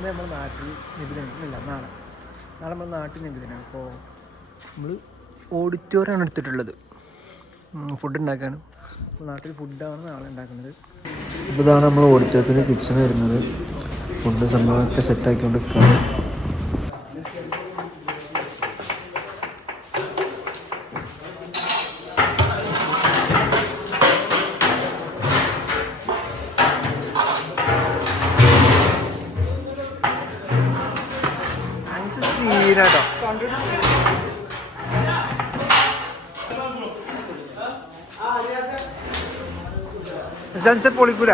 ഇന്ന് നമ്മുടെ നാട്ടിൽ നിബിധനല്ല, നാളെ നമ്മുടെ നാട്ടിൽ നിബിധന. അപ്പോൾ നമ്മൾ ഓഡിറ്റോറിയമാണ് എടുത്തിട്ടുള്ളത് ഫുഡ് ഉണ്ടാക്കാനും. അപ്പോൾ നാട്ടിൽ ഫുഡാണ് നാളെ ഉണ്ടാക്കുന്നത്. ഇപ്പോൾ ഇതാണ് നമ്മൾ ഓഡിറ്റോറിയത്തിൻ്റെ കിച്ചൺ വരുന്നത്. ഫുഡ് സംഭവമൊക്കെ സെറ്റാക്കിക്കൊണ്ട് നിൽക്കുകയാണ്. അൻസർ പൊളിക്കൂല,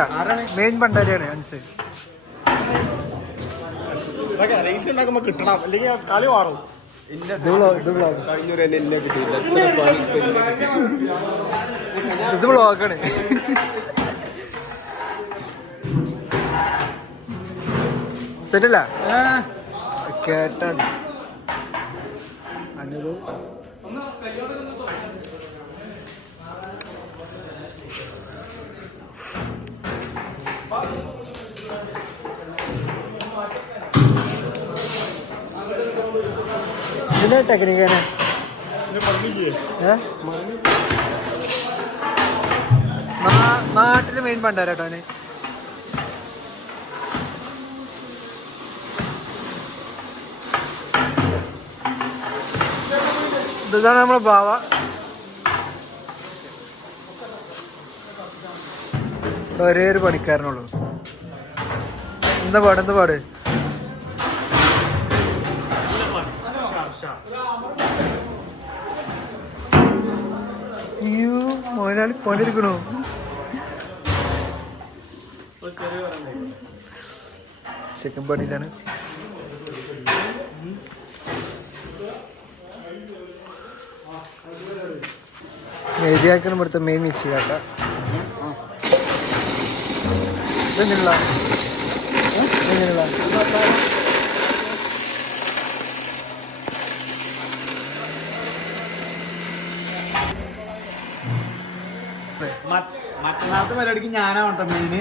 മെയിൻ പണ്ടാരിയാണ് അൻസർ. കിട്ടണം, അല്ലെങ്കിൽ കളി മാറും. ഇത് വ്ളോഗാണ്. സെറ്റല്ല കേട്ടാ അനു ഇതിന്റെ ടെക്നിക്കാണ്. നാട്ടില് മെയിൻ പണ്ടാരട്ടോ അവന്. ഇതാണ് നമ്മളെ ബാവ. ഒരേ ഒരു പണിക്കാരനുള്ളൂ. എന്താ പാട് അയ്യോ മോനാളി പണിയെടുക്കണോ? സെക്കൻഡ് പണിയിലാണ്. എഴുതിയാക്കണം ഇവിടുത്തെ മെയിൻ മിക്സി കാട്ട. ഇതെങ്ങനെയുള്ള മറ്റന്നാളത്തെ പരിപാടിക്ക് ഞാനാവട്ടെ മെയിന്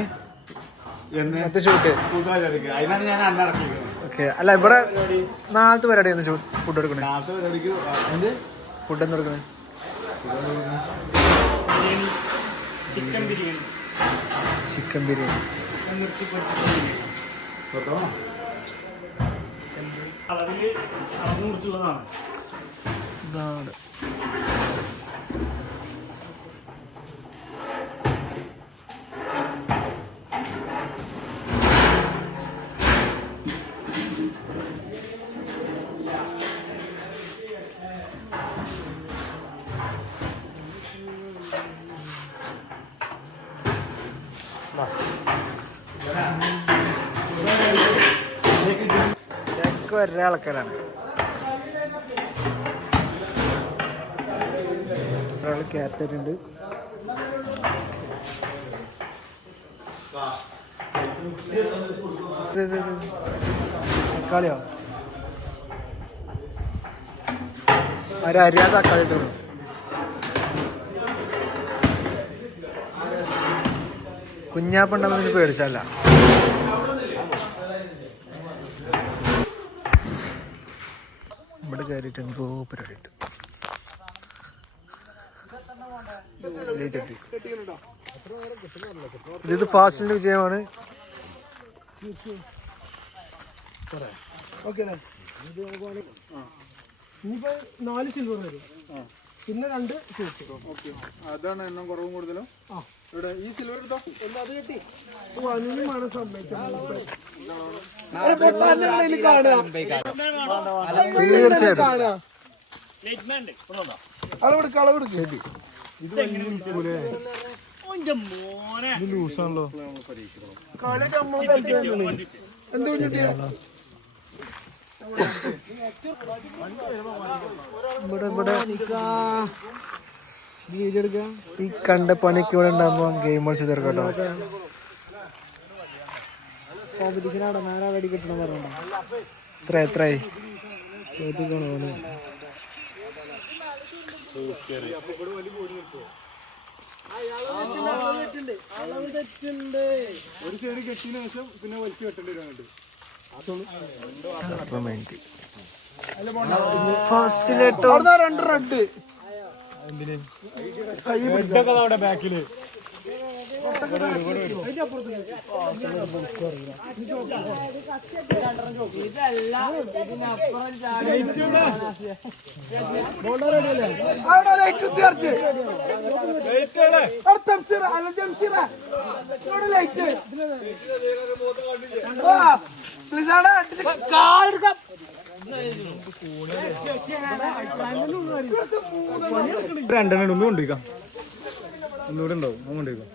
ഷൂട്ട്. അതിനാണ് ഞാൻ അന്നടക്കിയത്. ഓക്കെ. അല്ല ഇവിടെ നാളത്തെ പരിപാടി ഫുഡ് എടുക്കണേ. നാളത്തെ പരിപാടിക്ക് എന്ത് ഫുഡ് എന്ന് എടുക്കണേ? ചിക്കൻ ബിരിയാണി. ഇതാണ് ചെക്ക് ഒരേ ആൾക്കാരാണ്. ഒരാൾ ക്യാപ്റ്റനുണ്ട്. തക്കാളിയോ? അറിയാതെ തക്കാളി ഇട്ടു. കുഞ്ഞാപ്പുണ്ടെന്ന് പേടിച്ചല്ല. ഇവിടെ കയറിയിട്ട് എന്തോ പരിപാടി ഉണ്ട്. ഇത് ഫാസ്റ്റിന്റെ വിജയമാണ്. ഇനിയിപ്പോ 4 സിൽവർ വരും, പിന്നെ 2 ഷൂട്ട്. അതാണ് എണ്ണം കുറവും കൂടുതലും. ഇവിടെ ഈ സിൽവർ എടുത്തോ. അത് കിട്ടി. അനുമാണ് സമ്മതിക്കുന്നത്. ലൂസാണല്ലോ. എന്തോ കിട്ടിയ ഈ കണ്ട പണിക്ക് ഇവിടെ ഉണ്ടാകുമ്പോ ഗെയിം കളിച്ച് തീർക്കട്ടോ. കോമ്പറ്റീഷൻ അവിടെ 4 അടി കിട്ടണം പറഞ്ഞോ. എത്രയായി? ഒരു സൈഡ് കെട്ടിയതിനു ശേഷം പിന്നെ വലിച്ചു കെട്ടേണ്ടി വരും. ഫസിലേട്ടോ രണ്ട് റെഡ് ബാക്കില് രണ്ടെണ്ണം ഒന്ന് കൊണ്ടിരിക്കാം ഒന്നുകൂടെ ഉണ്ടാവും അത് കൊണ്ടിരിക്കാം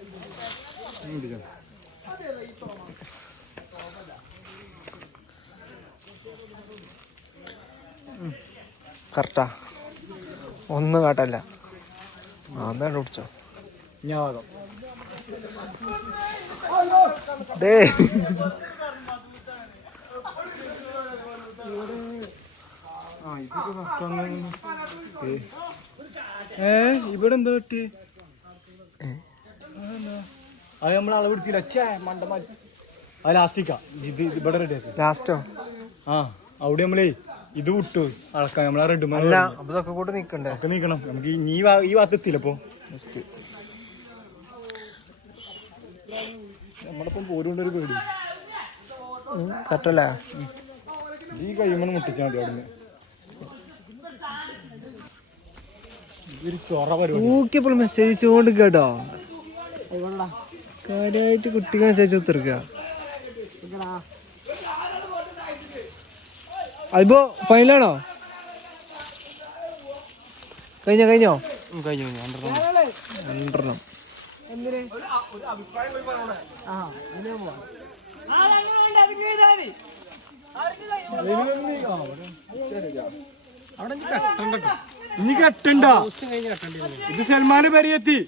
കറക്റ്റാ ഒന്നും കാട്ടല്ല അതാണ് പിടിച്ചോ ഞാൻ ഡേ ഇവിടെ എന്താ പറ്റി അത് നമ്മൾ അളവെടുത്തില്ല മണ്ടമാരി അത് ലാസ്റ്റിക്കാ ഇത് ഇവിടെ റെഡി ആക്കി ലാസ്റ്റോ ആ അവിടെ നമ്മളേ ഇത് വിട്ടു അളക്കാം നമ്മളാ റെഡ് അല്ല അപ്പൊ ഇതൊക്കെ കൂടെ നിക്കണ്ടേ ഒക്കെ നീക്കണം നമുക്ക് ഈ ഭാഗത്തെത്തില്ല ഇപ്പൊ ജസ്റ്റ് നമ്മളിപ്പം പോരുകൊണ്ടൊരു പേടി കറക്റ്റല്ലേ ഈ കഴിയുമ്പോൾ മുട്ടിച്ചാൽ മതി അവിടെ ഇതൊരു ചൊറ പരിപാടി നോക്കിയപ്പോൾ മെസ്സേജ് ചോണ്ട് കേട്ടോ കാര്യമായിട്ട് കുട്ടിക്ക് മെസ്സേജ് ഒത്തിരിക്ക അതിപ്പോ ഫൈനലാണോ കഴിഞ്ഞോ കഴിഞ്ഞോ കഴിഞ്ഞു രണ്ടെണ്ണം ഇനി കെട്ടണ്ട ഇത് സൽമാന് പെരിയെത്തി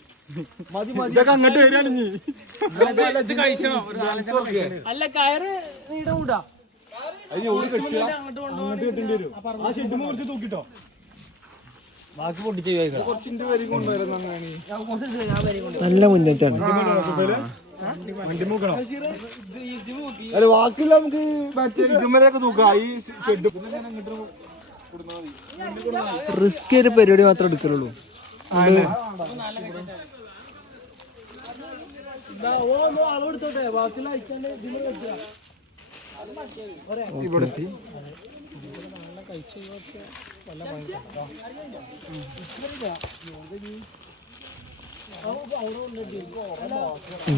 ഇതൊക്കെ അങ്ങോട്ട് വരികയാണ് ഇനി അല്ല കയറ് നീടെ കൂടാ അങ്ങോട്ട് കെട്ടേണ്ടി വരും ആ ഷെഡ് കുറച്ച് തൂക്കിട്ടോ ബാക്കി പൊട്ടിച്ച് കുറച്ചിന്റെ വരി കൊണ്ടുവരുന്ന നല്ല മുന്നേറ്റാണ് വണ്ടി മൂക്കണം അല്ല ബാക്കിയുള്ള നമുക്ക് മറ്റേ ഇതുമലൊക്കെ തൂക്കാം ഈ ഷെഡ് റിസ്ക് ഒരു പരിപാടി മാത്രമേ എടുക്കലുള്ളൂ അളവെടുത്തോട്ടെ ബാക്കിയുള്ള അയച്ചാണ്ട് ഇവിടെത്തി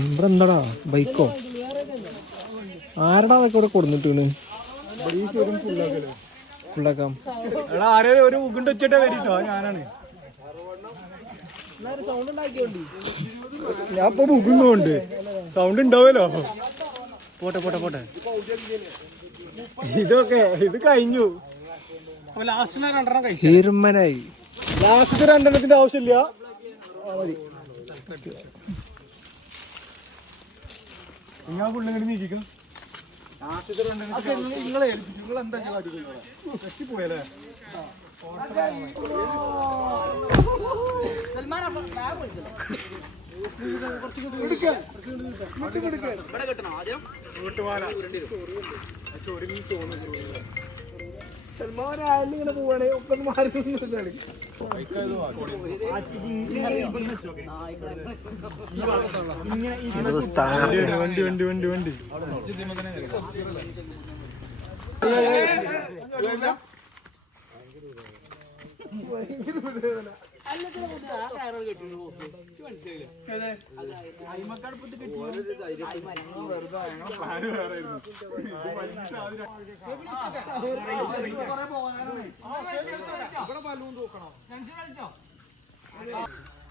ഇവിടെ എന്താടാ ബൈക്കോ ആരടാ അതൊക്കെ ഇവിടെ കൊടുത്തിട്ടാണ് ഫുള്ളാക്കാം എടാ ആരോ ഒരു ഉഗുണ്ട് വെച്ചിട്ടേ വരിട്ടോ ഞാനാണ് ഞാൻ ഇപ്പൊ ഉഗുന്നുണ്ട് സൗണ്ട് ഉണ്ടാവല്ലോ പോട്ടെ പോട്ടെ പോട്ടെ ഇതൊക്കെ ഇത് കഴിഞ്ഞു ലാസ്റ്റ് രണ്ടെണ്ണം കഴിച്ചു തീരുമാനായി ലാസ്റ്റ് രണ്ടെണ്ണത്തിന്റെ ആവശ്യമില്ല നിങ്ങൾ പുള്ളിങ്ങോട്ട് നീക്കിക്കും നിങ്ങളെന്താ പോയല്ലേ ഇങ്ങനെ പോവാണേ ഒപ്പം മാറി വണ്ടി വണ്ടി വണ്ടി വണ്ടി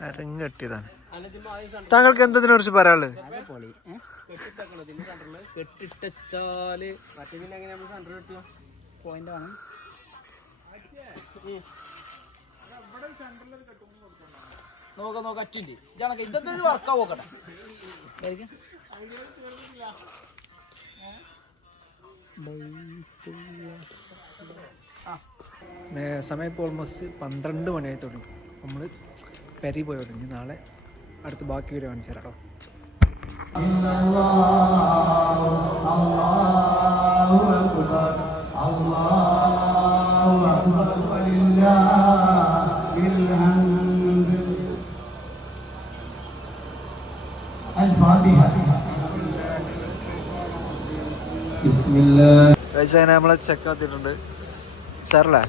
അരങ്ങെട്ടിയതാണ്. താങ്കൾക്ക് എന്തിനെ കുറിച്ച് പറയാനുള്ളത്? കെട്ടിട്ടാല് മറ്റേ പിന്നെ എങ്ങനെ നമുക്ക് സെന്റർ കിട്ടുക പോയിന്റ് ആണ്. നോക്ക അറ്റിന്റെ ഇതാണൊക്കെ ഇതൊക്കെ വർക്കാവ് നോക്കട്ടെ. സമയം ഇപ്പോൾ ഓൾമോസ്റ്റ് 12 മണിയായി തുടങ്ങി. നമ്മൾ പെരി പോയി തുടങ്ങി. നാളെ അടുത്ത് ബാക്കി വീഡിയോ കാണിച്ചു തരാം കേട്ടോ. നമ്മളെ ചെക്ക് ആത്തിട്ടുണ്ട് സാറല്ലേ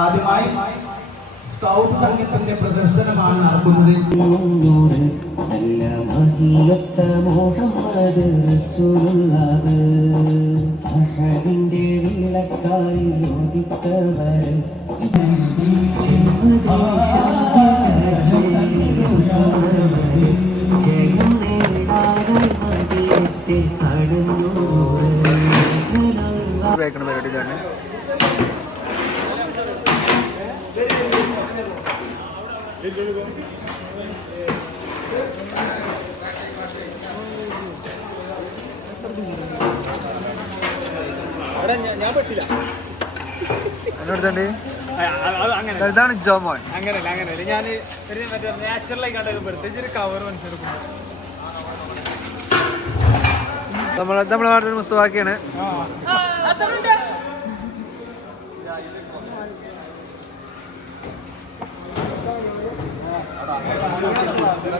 ആദ്യമായി സൗത്ത് സംഗീതത്തിന്റെ പ്രദർശനമാണ് നടക്കുന്നത്. അഹദിന്റെ വിളക്കായി യോജിത്തവർ ജയം നേടാനായി മതിയെത്തി കടന്നു പരിപാടി തന്നെ. ഞാൻ പറ്റില്ല. ഇതാണ് ജോമോൻ. അങ്ങനെയല്ല ഞാൻ ഒരു മറ്റേ നാച്ചുറലായി കണ്ടൊക്കെ പ്രത്യേകിച്ച് ഒരു കവർ മനസ്സിലാക്കുന്നു. നമ്മളെ നാട്ടിൽ മുസ്തഫാക്കിയാണ്.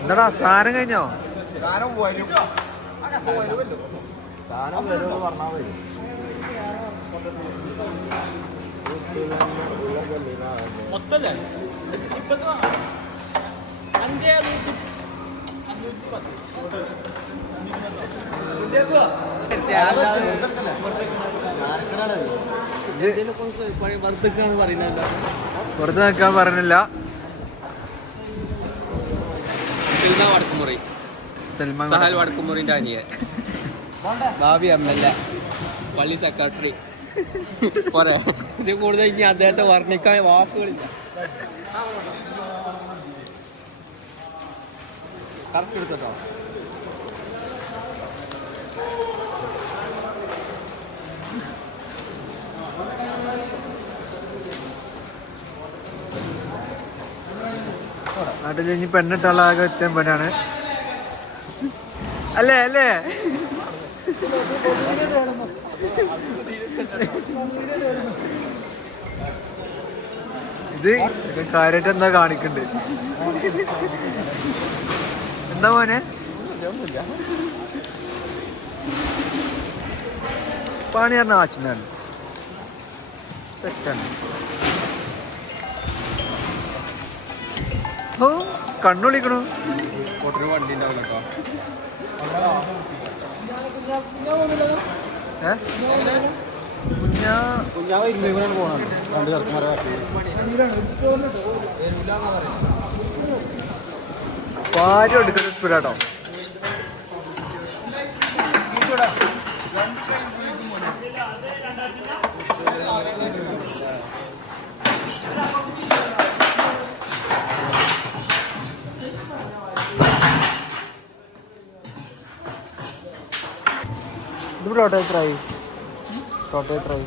എന്താടാ സാധനം കഴിഞ്ഞോ? മൊത്തല്ലേ പുറത്ത് നിൽക്കാൻ പറഞ്ഞില്ല. വടക്കുമുറി സൽമാൻ സഹൽ വടക്കുമുറിന്റെ അനിയൻ ഭാവി MLA പള്ളി സെക്രട്ടറി പോരെ. ഇത് കൂടുതൽ ഇനി അദ്ദേഹത്തെ വർണ്ണിക്കാൻ വാക്കുകളില്ല. കറക്റ്റ് എടുത്തോ. നാട്ടിൽ കഴിഞ്ഞ് പെണ്ണിട്ടുള്ള ആകെ എത്തിയാൻ പറ്റാണ് അല്ലേ അല്ലേ? ഇത് കാര്യമായിട്ട് എന്താ കാണിക്കണ്ട്? എന്താ മോനെ പണി പറഞ്ഞ ആച്ചിനാണ് സെറ്റാണ്. ഓ കണ്ണൊളിക്കണു. വണ്ടി ഉണ്ടാവില്ല കേട്ടോ. കുഞ്ഞാവ് ഇരുന്നൂറാണ് പോകണം. രണ്ട് ചെറുക്കന്മാരെ പാര്യം എടുക്കുന്ന സ്പീഡാട്ടോ. ഇത് ടോട്ടോ എത്രയായി? ടോട്ടോ എത്രയായി?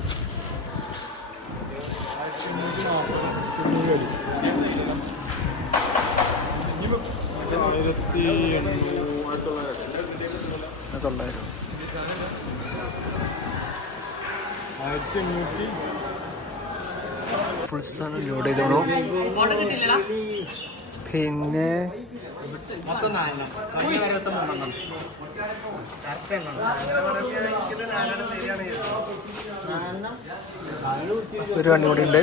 ഫുൾ സാധനം ലോഡ് ചെയ്തോളൂ. പിന്നെ ഒരു വണ്ടി കൂടി ഉണ്ട്.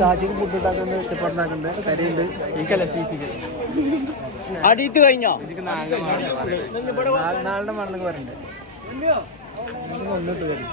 സാജിക്ക് ഫുഡ് ഉണ്ടാക്കുന്നുണ്ട്, വെച്ചപ്പാടുണ്ടാക്കുന്നുണ്ട്, കരിയുണ്ട്. അടിയിട്ട് കഴിഞ്ഞോ? നാളിന്റെ മണ്ണൊക്കെ വരണ്ടേ? വന്നിട്ട് വരും.